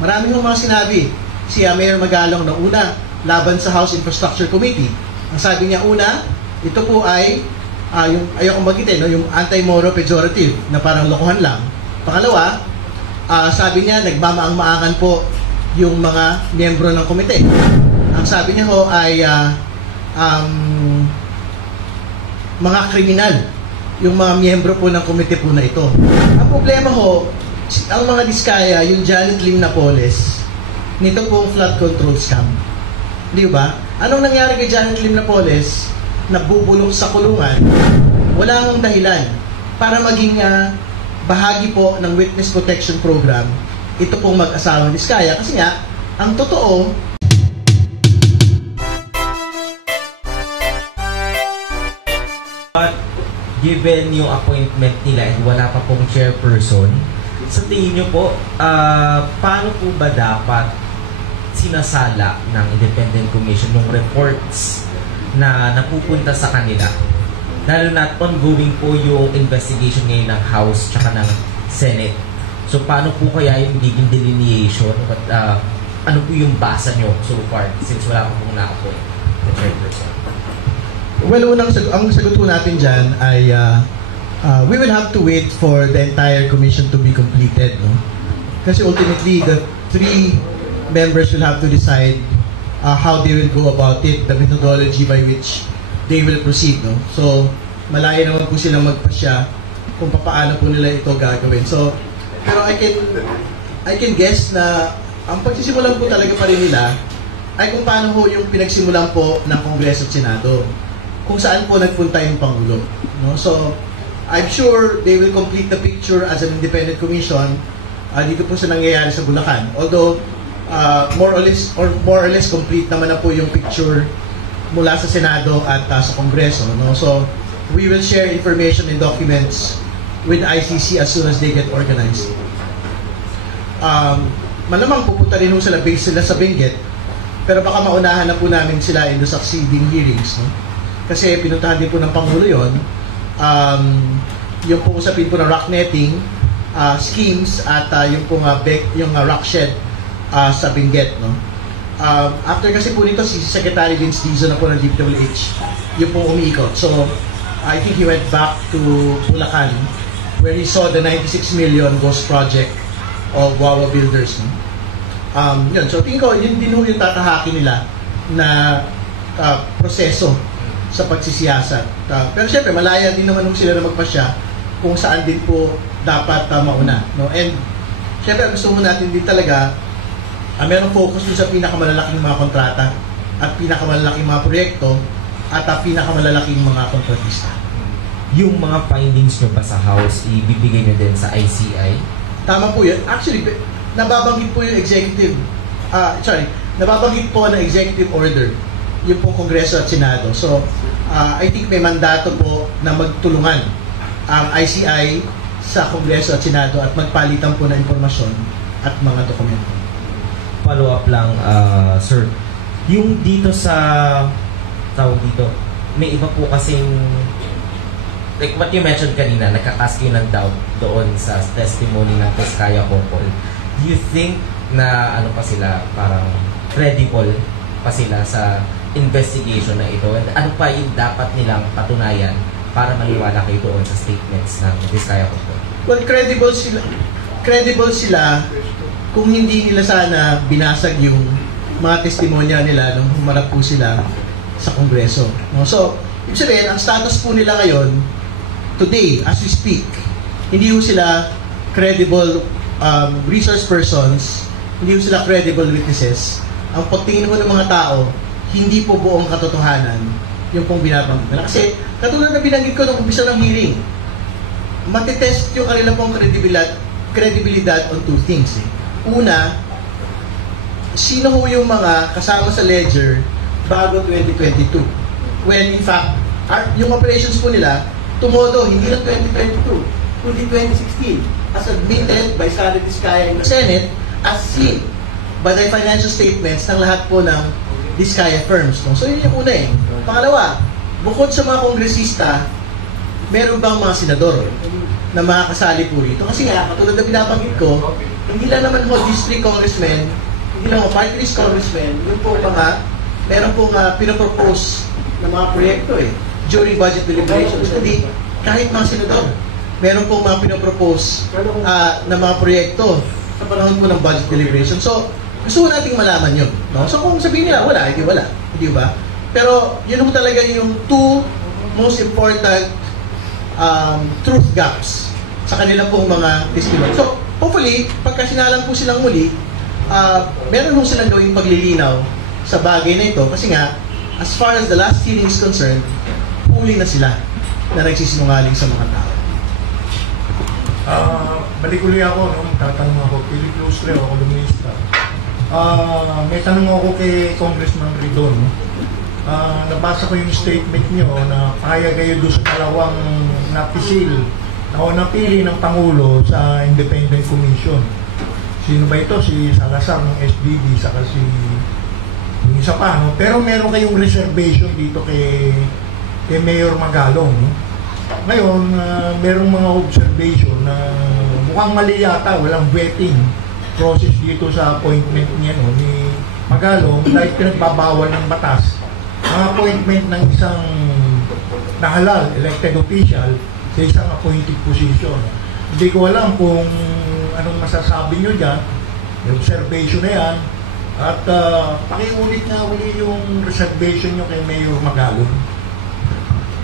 Marami ng mga sinabi si Mayor Magalong na una, laban sa House Infrastructure Committee. Ang sabi niya una, ito po ay yung ayokong magitin, no? Yung anti-moro pejorative na parang lokohan lang. Pangalawa, sabi niya nagmamaang-maangan po yung mga miyembro ng komite. Ang sabi niya ho ay mga kriminal yung mga miyembro po ng komite po na ito. Ang problema ho, ang mga diskaya, yung Janet Lim Napoles, nito pong flood control scam. Di ba? Anong nangyari kay Janet Lim Napoles na bubulok sa kulungan? Wala nang dahilan para maging bahagi po ng Witness Protection Program ito pong mag-asawang diskaya. Kasi nga, ang totoo, but given yung appointment nila and wala pa pong chairperson, sa tingin nyo po, paano po ba dapat sinasala ng Independent Commission yung reports na napupunta sa kanila? Lalo na ongoing po yung investigation ngayon ng House tsaka ng Senate. So paano po kaya yung magiging delineation? Ano po yung basa nyo so far since wala pa pong na-appoint the chairperson? Well, ang sagot po natin dyan ay we will have to wait for the entire commission to be completed. No? Kasi ultimately, the three members will have to decide how they will go about it, the methodology by which they will proceed. No? So, malayo naman po silang magpasya kung paano po nila ito gagawin. So, pero I can guess na ang pagsisimulan po talaga pa rin nila ay kung paano po yung pinagsimulan po ng Kongreso at Senado. Kung saan po nagpunta yung Pangulo. No? So, I'm sure they will complete the picture as an independent commission dito po sa nangyayari sa Bulacan. Although, more or less complete naman na po yung picture mula sa Senado at sa Kongreso. No? So, we will share information and documents with ICC as soon as they get organized. Malamang pupunta rin sila based sila sa Benguet, pero baka maunahan na po namin sila in the succeeding hearings. No? Kasi pinuntahan din po ng Pangulo yun, yung pong usapin po ng rock netting schemes at yung pong yung rock shed sa Benguet. No? After kasi po nito, si Secretary Vince Dizon na po ng DPWH, yung pong umiikot. So, I think he went back to Bulacan where he saw the 96 million ghost project of Wawa Builders. No? Yun. So, tingin ko, yun din yung tatahakin nila na proseso sa pagsisiyasat. Pero syempre, malaya din naman sila na magpasya kung saan din po dapat mauna. No? And syempre, gusto mo natin din talaga merong focus dun sa pinakamalalaking mga kontrata at pinakamalalaking mga proyekto at pinakamalalaking mga kontratista. Yung mga findings nyo ba sa House, ibibigay nyo din sa ICI? Tama po yun. Actually, nababanggit po yung nababanggit po na executive order yung pong Kongreso at Senado. So, I think may mandato po na magtulungan ang ICI sa Kongreso at Senado at magpalitan po ng impormasyon at mga dokumento. Follow up lang, sir. Yung dito sa tawag dito, may iba po kasing like what you mentioned kanina, nagkakask yun ng doubt doon sa testimony ng Tezcaya Copol. Do you think na ano pa sila, parang credible pa sila sa investigation na ito? And ano pa yung dapat nilang patunayan para maniwala kayo doon sa statements ng Tezcaya Copol? Well, credible sila kung hindi nila sana binasag yung mga testimonya nila nung humarap po sila sa Kongreso. No? So, ibig sabihin, ang status po nila ngayon, today, as we speak, hindi po sila credible resource persons, hindi po sila credible witnesses. Ang pagtingin po ng mga tao, hindi po buong katotohanan yung pong binabanggit nila. Kasi, katulad na binanggit ko nung umpisa ng hearing, matitest yung kanila pong credibilidad on two things. Una, sino ho yung mga kasama sa ledger bago 2022? When in fact, yung operations po nila, tumodo, hindi lang 2022, kundi 2016, as admitted by Sara Tezcaya in the Senate, as seen by the financial statements ng lahat po ng Tezcaya firms. No? So yun yung una eh. Pangalawa, bukod sa mga kongresista, meron bang mga senador na makakasali po rito? Kasi nga, katulad na binabanggit ko, hindi lang naman ho district congressmen, hindi lang ho party list congressmen, yung po mga, meron pong pinapropose na mga proyekto during budget deliberations. Hindi, kahit mga senador, meron pong mga pinapropose na mga proyekto sa panahon po ng budget deliberation. So, gusto nating malaman yun. No? So, kung sabihin nila, wala, hindi wala. Hindi ba? Pero, yun po talaga yung two most important truth gaps sa kanilang pong mga testimony. So, hopefully, pagka sinalang po silang muli, meron po silang gawing paglilinaw sa bagay na ito. Kasi nga, as far as the last hearing is concerned, huli na sila na nagsisinungaling sa mga tao. Balik uli ako, no? Tatanong ako, Philip Lustre, ako kolumnista. May tanong ako kay Congressman Ridon. Nabasa ko yung statement niyo na payag kayo doon sa dalawang napisil o napili ng Pangulo sa Independent Commission. Sino ba ito? Si Salazar ng SDB, saka si yung isa pa, no? Pero meron kayong reservation dito kay Mayor Magalong, no? Ngayon, merong mga observation na mukhang mali yata, walang vetting process dito sa appointment niya, no, ni Magalong dahil pinagbabawal ng batas ang appointment ng isang nahalal elected official sa isang appointed position. Hindi ko alam kung anong masasabi nyo dyan, observation na yan, at pakiulit na uli yung reservation nyo kay Mayor Magalong.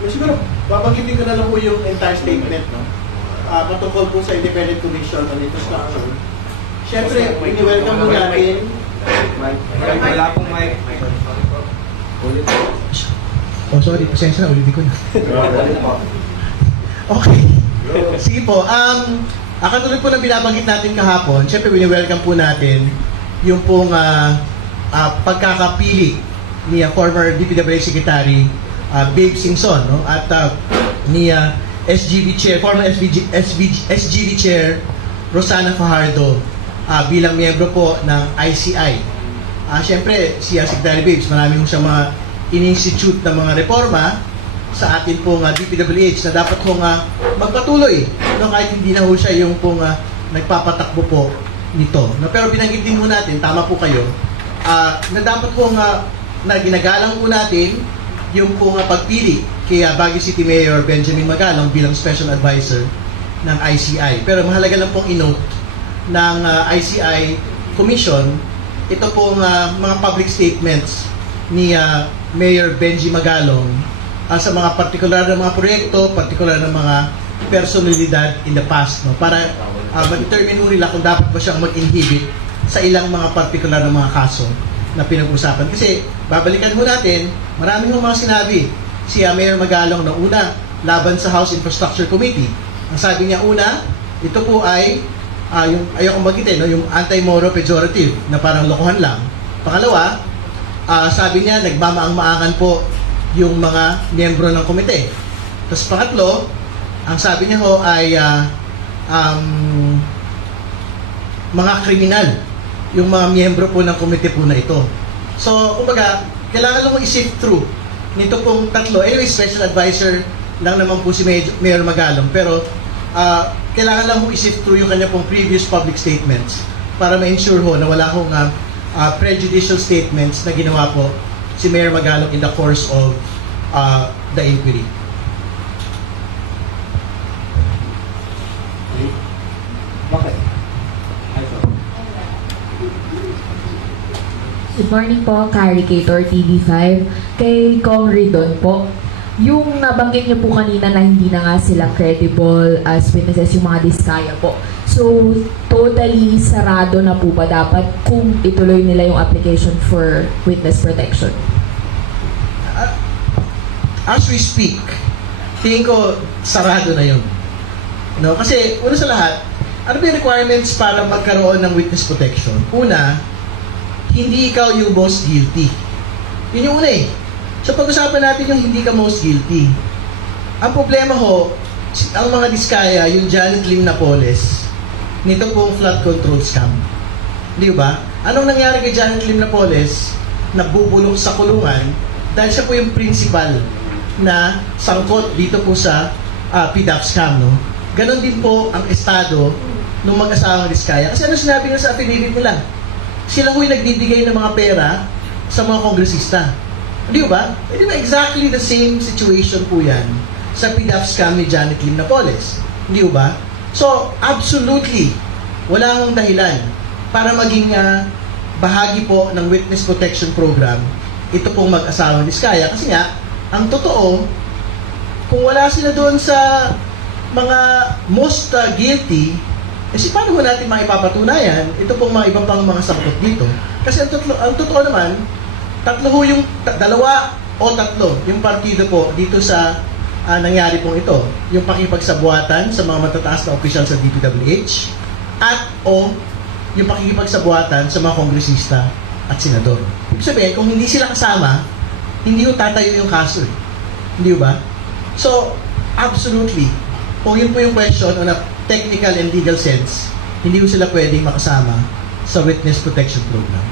Siguro, babanggitin ko na lang po yung entire statement, no? Patungkol po sa Independent Commission on Infrastructure. Siyempre, ini-welcome po natin. Wala pong mic. Oh, sorry, pasensya na, ulitin ko na. Okay. Sige po, katulad po na binabanggit natin kahapon, siyempre, ini-welcome po natin yung pong pagkakapili ni former DPWH Secretary Babe Singson, no? At ni SGB Chair, former SGB Chair Rosana Fajardo bilang miyembro po ng ICI. Siyempre, si Secretary Babes, marami mo siya mga in-institute na mga reforma sa atin pong DPWH na dapat pong magpatuloy, no? Kahit hindi na ho siya yung pong nagpapatakbo po nito. No? Pero binanggit din ho natin, tama po kayo, na dapat pong na ginagalang po natin yung pong pagpili kay Baguio City Mayor Benjamin Magalong bilang Special Advisor ng ICI. Pero mahalaga lang pong i-note ng ICI Commission, ito pong mga public statements ni Mayor Benji Magalong sa mga partikular na mga proyekto, partikular na mga personalidad in the past, no? Para ma-determine nila kung dapat ba siyang mag-inhibit sa ilang mga partikular na mga kaso na pinag-usapan. Kasi babalikan ho natin, marami hong mga sinabi si Mayor Magalong na una, laban sa House Infrastructure Committee. Ang sabi niya una, ito po ay yung ayokong magitin, no? Yung anti-moro pejorative na parang lokohan lang. Pangalawa, sabi niya nagmamaang-maangan po yung mga miyembro ng komite. Tapos pangatlo, ang sabi niya ho ay mga kriminal yung mga miyembro po ng komite po na ito. So, kumbaga, kailangan lang mo i-sift through nito pong tatlo. Anyway, special advisor lang naman po si Mayor Magalong. Pero, kailangan lang mo i-sift through yung kanya pong previous public statements para ma-ensure ho na wala hong prejudicial statements na ginawa po si Mayor Magalong in the course of the inquiry. Okay. Good morning po, Caricator TV5. Kay Kong Ridon po, yung nabanggit niyo po kanina na hindi na nga sila credible as witnesses yung mga diskaya po. So, totally sarado na po ba dapat kung ituloy nila yung application for witness protection? As we speak, tingin ko sarado na yun. No? Kasi, una sa lahat, ano ba yung requirements para magkaroon ng witness protection? Una, hindi ikaw yung most guilty. Yun yung una eh. So pag-usapan natin yung hindi ka most guilty. Ang problema ho, ang mga diskaya, yung Janet Lim Napoles, nito pong flood control scam. Di ba? Anong nangyari kay Janet Lim Napoles? Nabubulok sa kulungan dahil siya po yung principal na sangkot dito po sa PDAP scam. No? Ganon din po ang estado nung mag-asawang Diskaya. Kasi ano sinabi nila sa affidavit nila? Sila ho'y nagbibigay ng mga pera sa mga kongresista. Di ba? Di ba exactly the same situation po yan sa PDAP scam ni Janet Lim Napoles? Di ba? So, absolutely, wala nang dahilan para maging bahagi po ng Witness Protection Program ito pong mag-asawang Diskaya. Kasi nga, ang totoo, kung wala sila doon sa mga most guilty, paano mo natin maipapatunayan ito pong mga ibang pang mga sangkot dito? Kasi ang totoo naman, dalawa o tatlo yung partido po dito sa nangyari pong ito. Yung pakipagsabuatan sa mga matataas na opisyal sa DPWH at o yung pakikipagsabuatan sa mga kongresista at senador. Ibig sabihin, kung hindi sila kasama, hindi yung tatayo yung kaso. Hindi ba? So, absolutely, kung yun po yung question on a technical and legal sense, hindi ko sila pwedeng makasama sa Witness Protection Program.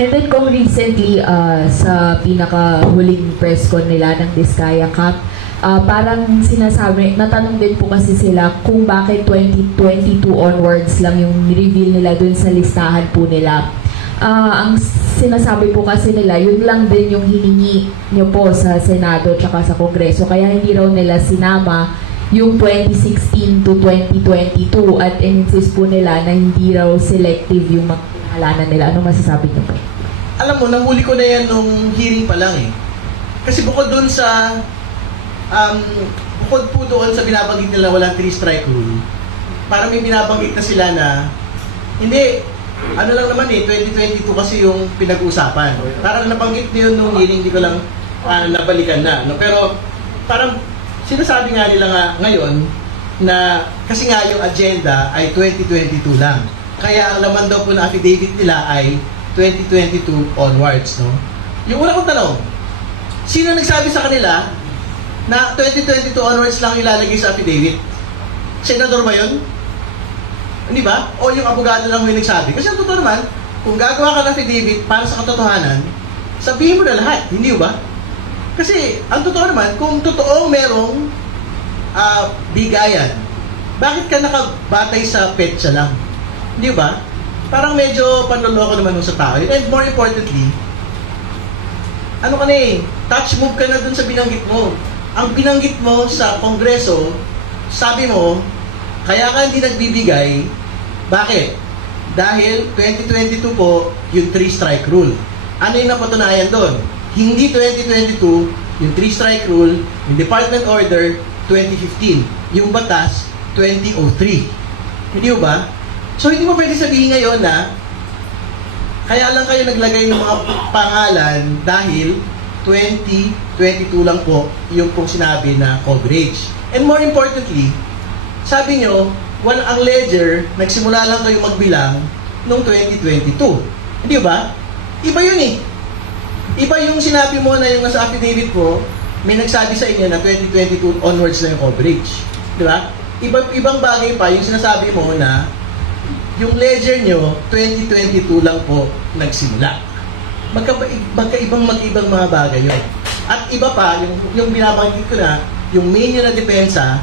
And then kung recently, sa pinakahuling press con nila ng Diskaya Cup, parang sinasabi, natanong din po kasi sila kung bakit 2022 onwards lang yung reveal nila dun sa listahan po nila. Ang sinasabi po kasi nila, yun lang din yung hiningi nyo po sa Senado at sa Kongreso. Kaya hindi raw nila sinama yung 2016 to 2022 at in-insist po nila na hindi raw selective yung halanan nila. Ano masasabi niyo po? Alam mo, nahuli ko na yan nung hearing pa lang eh. Kasi bukod doon sa bukod po doon sa binabanggit nila walang 3-strike rule, parang may binabanggit na sila na hindi, ano lang naman eh, 2022 kasi yung pinag-uusapan. Parang nabanggit niyo nung hearing, hindi ko lang nabalikan na. No? Pero parang sinasabi nga nila nga ngayon na kasi nga yung agenda ay 2022 lang. Kaya ang laman daw po na affidavit nila ay 2022 onwards. No? Yung una kong tanong, sino nagsabi sa kanila na 2022 onwards lang ilalagay sa affidavit? Senador ba yun? Hindi ba? O yung abogado lang yung nagsabi? Kasi ang totoo naman, kung gagawa ka ng affidavit para sa katotohanan, sabihin mo na lahat, hindi ba? Kasi ang totoo naman, kung totoong merong bigayan, bakit ka nakabatay sa petsa lang? Hindi ba? Parang medyo panloloko naman sa tao. And more importantly, ano ka na eh, touch move ka na dun sa binanggit mo. Ang binanggit mo sa Kongreso, sabi mo, kaya ka hindi nagbibigay. Bakit? Dahil 2022 po, yung 3-strike rule. Ano yung napatunayan doon? Hindi 2022, yung 3-strike rule, yung Department Order 2015, yung batas 2003. Hindi ba? So hindi mo pwede sabihin ngayon na kaya lang kayo naglagay ng mga pangalan dahil 2022 lang po yung pong sinabi na coverage. And more importantly, sabi nyo, ang ledger, nagsimula lang kayo magbilang noong 2022. Hindi ba? Iba yun eh. Iba yung sinabi mo na yung nasa affidavit ko, may nagsabi sa inyo na 2022 onwards na yung coverage. Di ba? Ibang bagay pa yung sinasabi mo na yung ledger nyo, 2022 lang po nagsimula. Magkaibang mga bagay yun. At iba pa, yung binabanggit ko na, yung main yun na depensa,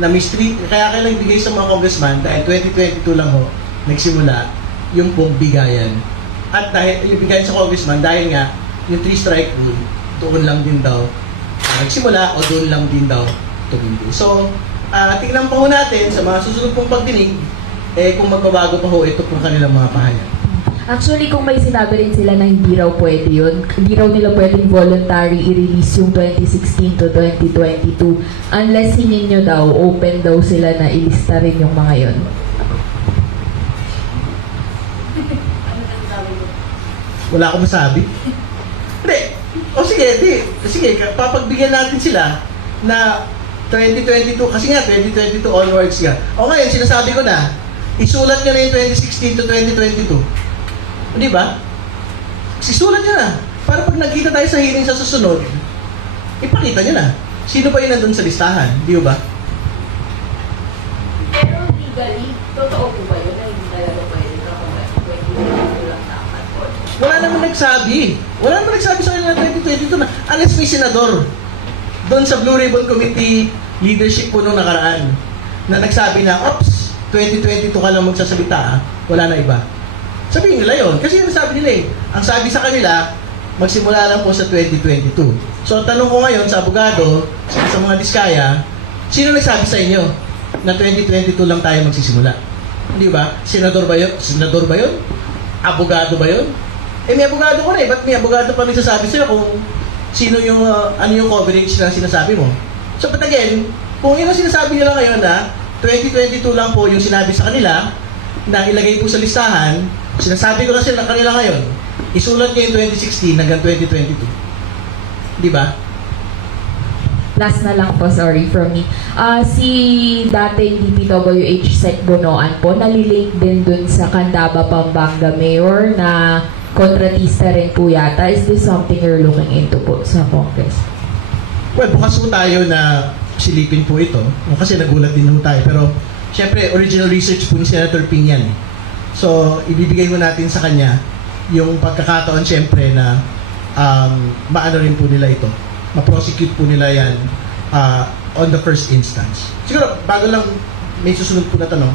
na mystery, kaya kailang bigay sa mga congressman dahil 2022 lang ho, nagsimula yung pong bigayan. At dahil yung bigayan sa congressman, dahil nga, yung 3-strike rule, doon lang din daw nagsimula o doon lang din daw tumindi. So, tingnan pa ho natin sa mga susunod pong pagdinig, kung magbabago pa ho ito pong kanilang mga pahayag. Actually, kung may sinabi rin sila na hindi raw pwede yun, hindi raw nila pwedeng voluntary i-release yung 2016 to 2022 unless hingin nyo daw, open daw sila na ilista rin yung mga yun. Wala akong masabi. Hindi. O sige, papagbigyan natin sila na 2022, kasi nga 2022 onwards nga. O ngayon, sinasabi ko na, isulat nyo na yung 2016 to 2022. Di ba? Sisulat nyo na. Para pag nagkita tayo sa hearing sa susunod, ipakita nyo na. Sino ba yun nandun sa listahan? Di ba? Pero legally, totoo po ba yun na hindi talaga pwede na kung 2022 lang dapat? Wala naman nagsabi. Wala naman nagsabi sa kanya na 2022 na. Unless may senador doon sa Blue Ribbon Committee leadership po nung nakaraan na nagsabi na, oops, 2022 ka lang magsasalita, wala na iba. Sabihin nila yon. Kasi yung sabi nila ang sabi sa kanila, magsimula lang po sa 2022. So, tanong ko ngayon sa abogado, sa mga diskaya, sino nagsabi sa inyo na 2022 lang tayo magsisimula? Di ba? Senador ba yun? Senador ba yun? Abogado ba yun? May abogado ko na ba't may abogado pa nagsasabi sa'yo kung sino yung, ano yung coverage na sinasabi mo? So, but again, kung yun ang sinasabi nila ngayon na 2022 lang po yung sinabi sa kanila na ilagay po sa listahan, sinasabi ko na sila kanila ngayon, isulat niya yung 2016 hanggang 2022. Di ba? Last na lang po, sorry, from me. Si dating DPWH Sec Bonoan po, nalilink din dun sa Candaba, Pampanga Mayor na kontratista rin po yata. Is this something you're looking into po sa Congress? Well, bukas po tayo na silipin po ito. Kasi nagulat din po tayo. Pero, syempre, original research po ni Senator Ping yan. So, ibibigay ko natin sa kanya yung pagkakataon, syempre, na maano rin po nila ito. Ma-prosecute po nila yan on the first instance. Siguro, bago lang may susunod po na tanong,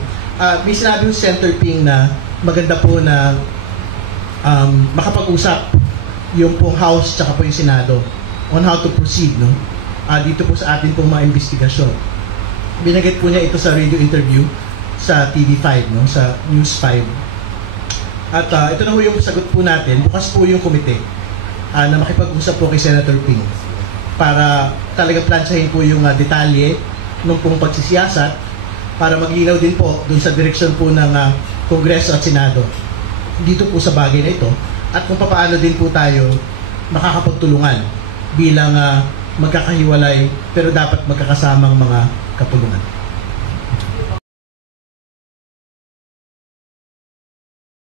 may sinabi yung Senator Ping na maganda po na makapag-usap yung pong House tsaka po yung Senado on how to proceed, no? Dito po sa atin pong mga investigasyon. Binagit po niya ito sa radio interview sa TV5, no? Sa News 5. At ito na po yung sagot po natin. Bukas po yung komite na makipag-usap po kay Senator Ping para talagang plansyahin po yung detalye ng pong pagsisiyasat para maglinaw din po dun sa direksyon po ng Kongreso at Senado dito po sa bagay na ito at kung paano din po tayo makakapagtulungan bilang magkakahiwalay pero dapat magkakasamang mga kapulungan.